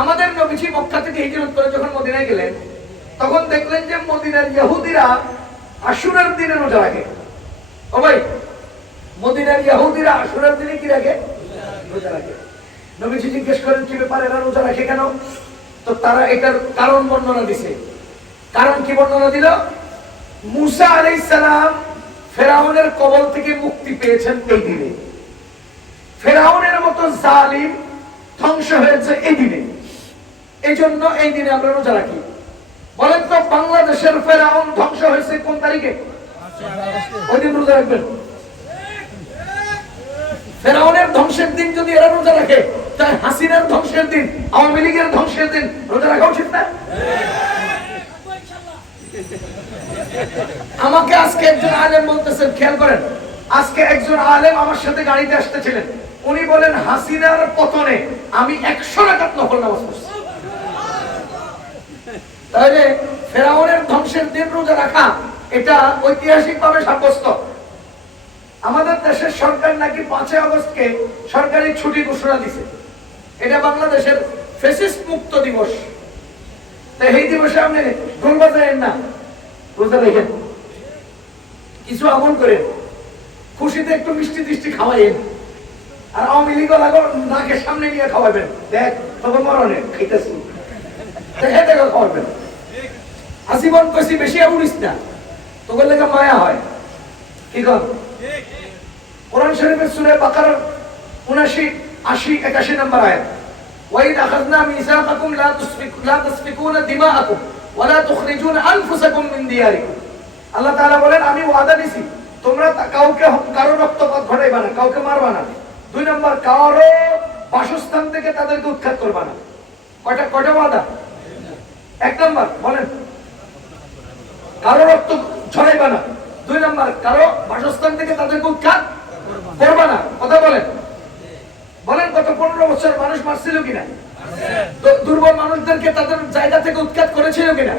আমাদের নবীজি মক্কা থেকে হিজরত করে যখন মদিনায় গেলেন, তখন দেখলেন যে মদিনার ইহুদিরা আশুরার দিনে রোজা রাখে। ও ভাই, মদিনার ইহুদিরা আশুরার দিনে কি রাখে? রোজা রাখে। নবীজি জিজ্ঞেস করেন, কি ব্যাপার, এরা রোজা রাখে কেন? তো তারা এটার কারণ বর্ণনা দিছে। কারণ কি বর্ণনা দিল? মুসা আলাইহিস সালাম ফেরাউনের কবল থেকে মুক্তি পেয়েছেন এই দিনে। ফেরাউনের মতো জালিম ধ্বংস হয়েছে এই দিনে। এই জন্য এই দিনে আমরা রোজা রাখি। বলেন তো, বাংলাদেশের ফেরাউন ধ্বংস হয়েছে কোন তারিখে? ওই দিন রোজা রাখবেন। ফেরাউনের ধ্বংসের দিন যদি এরা রোজা রাখে, তাই হাসিনার ধ্বংসের দিন, আওয়ামী লীগের ধ্বংসের দিন রোজা রাখা উচিত না? আমাকে আজকে একজন আলেম বলতেছেন, খেয়াল করেন, আজকে একজন আলেম আমার সাথে গাড়িতে আসতেছিলেন। উনি বলেন, হাসিনার পতনে আমি একশো টাকা নফল নামাজ পড়ছি। তাহলে ফেরাউনের ধ্বংসের দিন রোজা রাখা, এটা সাব্যস্ত। আমাদের দেশের সরকার নাকি পাঁচই সরকারি ছুটি ঘোষণা দিছে। এটা বাংলাদেশের ফেসিস্ট মুক্ত দিবস। তাই এই দিবসে আপনি ঢোল বাজায়েন না। রোজা রেখেন। কিছু আমল করেন। খুশিতে একটু মিষ্টি টিষ্টি খাওয়াইন আর আওয়ামী লীগ লাগো নাকের সামনে নিয়ে খাওয়াবেন। দেখ তখন মরণে খাইতেছি। দেখে দেখে খাওয়াবেন। আজীবন কইছি বেশি উড়িস না তোকে লেগে মায়া হয় কি কর কোরআন শরীফের সূরা বাকারার 79 80 81 নম্বর আয়াত وإذ أخذنا ميثاقكم لا تسفك لا تسفكون دماءكم ولا تخرجون أنفسكم من دياركم আল্লাহ তাআলা বলেন আমি ওয়াদা দিছি তোমরা তা- কাউকে হ- কারো রক্তপাত ঘটাইবা না কাউকে মারবা না দুই নম্বর কারো বাসস্থান থেকে তাদেরকে উৎখাত করবা না কয়টা কয়টা ওয়াদা এক নম্বর বলেন কারও রক্ত ছড়াইবা না। দুই নম্বর, কারও বাসস্থান থেকে তাদেরকে উৎখাত করবা না। কথা বলেন। বলেন, গত পনেরো বছর মানুষ মারছিল কিনা? দুর্বল মানুষদেরকে তাদের জায়গা থেকে উৎখাত করেছিল কিনা?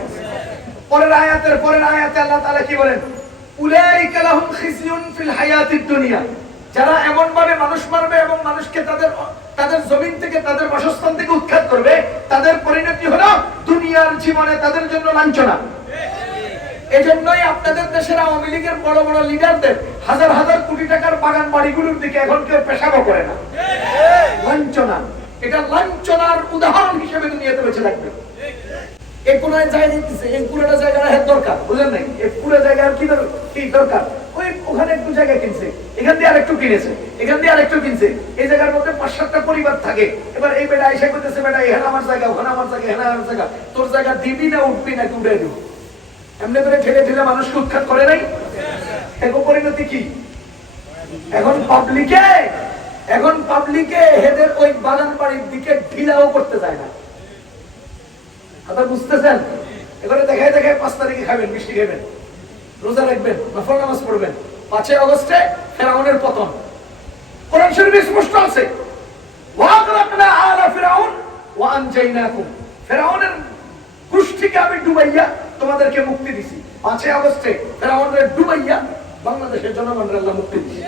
পরের আয়াতের, পরের আয়াতে আল্লাহ তাআলা কি বলেন? যারা এমন ভাবে মানুষ মারবে এবং মানুষকে তাদের তাদের জমিন থেকে, তাদের বাসস্থান থেকে উৎখাত করবে, তাদের পরিণতি হলো দুনিয়ার জীবনে তাদের জন্য লাঞ্ছনা। এজন্যই আপনাদের দেশের আওয়ামী লীগের বড় বড় লিডারদের হাজার হাজার কোটি টাকার বাগান বাড়িগুলোর দিকে এখন কেউ পেশাবো করে না। লাঞ্ছনা। এটা লাঞ্ছনার উদাহরণ হিসেবে দুনিয়াতে বেঁচে থাকবে। এই কোনায় এই পুরোটা দরকার, বুঝলেন নাই? এই পুরো কি কি দরকার? ওই ওখানে একটু জায়গা কিনছে, এখান দিয়ে আরেকটু কিনেছে, এখান দিয়ে আরেকটু কিনছে। এই জায়গার মধ্যে পাঁচ সাতটা পরিবার থাকে। এবার এই বেটা এসে করতেছে বেটা, এখানে আমার জায়গা, ওখানে আমার জায়গা, এখানে আমার জায়গা। তোর জায়গা দিবি না, উঠবি না উঠে দিব? এমনি করে ঠেলে ঠেলে মানুষকে উৎখাত করে নাই? এখন পরিণতি কি? এখন পাবলিকে এখন পাবলিকে এদের ওই বাগান বাড়ির দিকে ঢিলাও করতে চায় না। বুঝতেছেন? দেখায় দেখায় পাঁচ তারিখে খাবেন, মিষ্টি খাবেন। রোজা রাখবেন, নফল নামাজ পড়বেন। পাঁচই অগস্টে ফেরাউনের পতন। কোরআন শরীফে স্পষ্ট আছে ওয়াগরাকনা আলা ফিরাউন ওয়া আনজাইনাকুম। ফেরাউনের গোষ্ঠীকে আমি ডুবাইয়া তোমাদেরকে মুক্তি দিছি। পাঁচই আগস্টে আমাদের ডুবাইয়া বাংলাদেশের জনগণের আল্লাহ মুক্তি দিছি